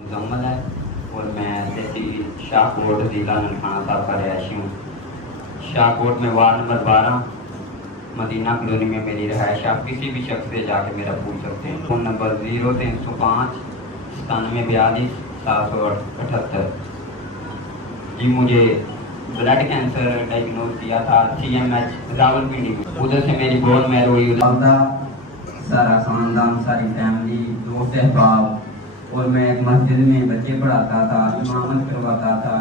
मुकम्मल है और मैं तहसील शाहकोट जिला ननखाना साहब का रहायशी हूँ। शाहकोट में वार्ड नंबर 12 मदीना कॉलोनी में मेरी रहायश। आप किसी भी शख्स से जाके मेरा पूछ सकते हैं। Phone number 0305 9742 778। जी मुझे ब्लड कैंसर डायग्नोज किया था CMH रावलपिंडी में। उधर से मेरी बहुत मेहर हुई। सारा खानदान, सारी फैमिली, दोस्त अहबाब और मैं एक मस्जिद में बच्चे पढ़ाता था, इमामत करवाता था।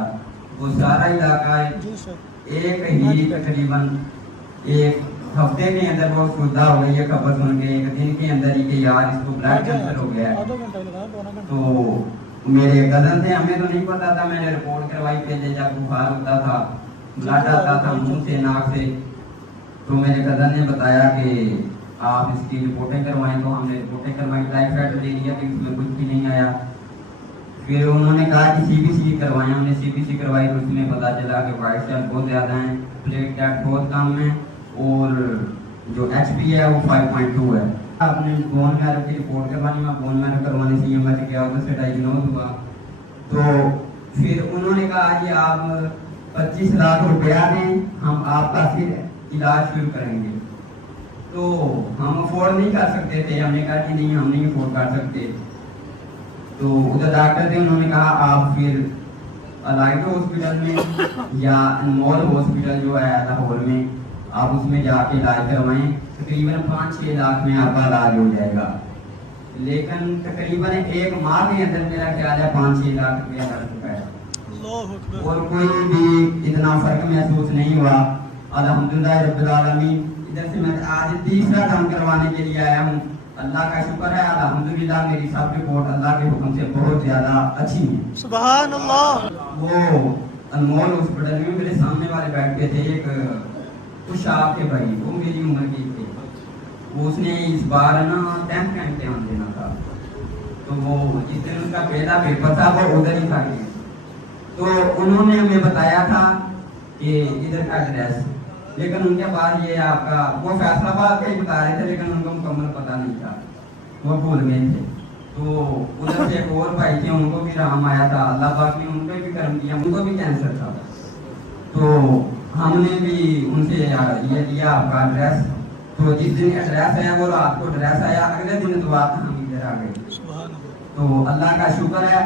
वो सारा इलाका एक ही तकरीबन एक हफ्ते के अंदर वो सुविधा हो गई है। खबर सुन के एक दिन के अंदर ही कि यार इसको ब्लड कैंसर हो गया है। तो मेरे कजन थे, हमें तो नहीं पता था। मैंने रिपोर्ट करवाई पहले, जब बुखार होता था, ब्लड आता था मुंह से, नाक से, तो मेरे कजन ने बताया कि आप इसकी रिपोर्टें करवाएं। तो हमने रिपोर्टें करवाई, टाइफाइड ले लिया कि इसमें कुछ भी नहीं आया। फिर उन्होंने कहा कि CBC करवाएं। हमने CBC करवाई तो उसमें पता चला कि वाइट सेल बहुत ज़्यादा हैं, प्लेटलेट बहुत कम है और जो HP है वो 5.2 है। आपने बोन मैरो की रिपोर्ट करवानी, मैं बोन मैरो करवाने से CMH गया, उधर से डायग्नोज हुआ। तो फिर उन्होंने कहा कि आप 25 लाख रुपया दें, हम आपका फिर इलाज शुरू करेंगे। तो हम अफोर्ड नहीं कर सकते थे। हमने कहा कि नहीं, हम नहीं अफोर्ड कर सकते। तो उधर डॉक्टर थे, उन्होंने कहा आप फिर अलाइडो हॉस्पिटल में या अनमोल हॉस्पिटल जो है लाहौर में, आप उसमें जाके इलाज करवाएं। तकरीबन 5-6 लाख में आपका इलाज हो जाएगा। लेकिन तकरीबन 1 माह के अंदर मेरा ख्याल है 5-6 लाख रुपया लग चुका है और कोई भी इतना फर्क महसूस नहीं हुआ। अल्हम्दुलिल्लाह रब्बिल आलमीन। इधर से मैं आज तीसरा काम करवाने के लिए आया हूँ। अल्लाह का शुक्र है, अल्हम्दुलिल्लाह मेरी सब रिपोर्ट अल्लाह के हुक्म से बहुत ज्यादा अच्छी है। सुभान अल्लाह। वो अनमोल हॉस्पिटल में मेरे सामने वाले बेड पे थे एक कुशाब के भाई, वो मेरी उम्र की थे। वो उसने इस बार ना 10th का इम्तिहान देना था, तो वो जिस दिन उसका पहला पेपर था वो उधर ही था। तो उन्होंने हमें बताया था कि इधर का एड्रेस, लेकिन उनके पास ये आपका वो फैसलाबाद का ही बता रहे थे, लेकिन उनको मुकम्मल पता नहीं था, वो भूल गए थे। तो उधर से एक और भाई थे, उनको भी राम आया था, अल्लाह पाक ने उन पर भी कर्म किया, उनको भी कैंसर था। तो हमने भी उनसे ये लिया आपका एड्रेस। तो जिस दिन एड्रेस आया वो रात को एड्रेस आया, अगले दिन दुआ था हम इधर आ गए। तो अल्लाह का शुक्र है,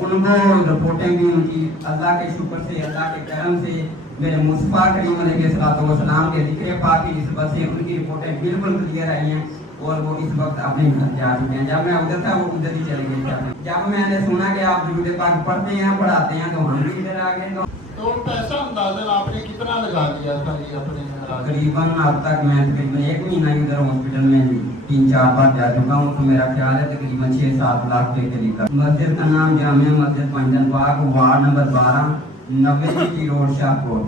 उनको रिपोर्टें भी उनकी अल्लाह के शुक्र से, अल्लाह के करम से, मेरे मुस्तफा करीम अलैहिस्सलाम के जिक्र पाक की निस्बत से उनकी रिपोर्टें बिल्कुल क्लियर आई हैं और वो इस वक्त अपने घर जा चुके हैं। जब मैं उधर था वो उधर ही चले गए। जब मैंने सुना कि आप दुरूद पाक पढ़ते हैं, पढ़ाते हैं, तो हम भी इधर आ गए। तो पैसा अंदाजन आपने कितना लगा दिया था ये अपने? तकरीबन अब तक मैं तकरीबन 1 महीना इधर हॉस्पिटल में 3-4 बार जा चुका हूँ। तो मेरा ख्याल है तकरीबन 6-7 लाख के करीब। मस्जिद का नाम जामिया मस्जिद पंजन पाक, वार्ड नंबर 12, 90 रोड, शाहकोट।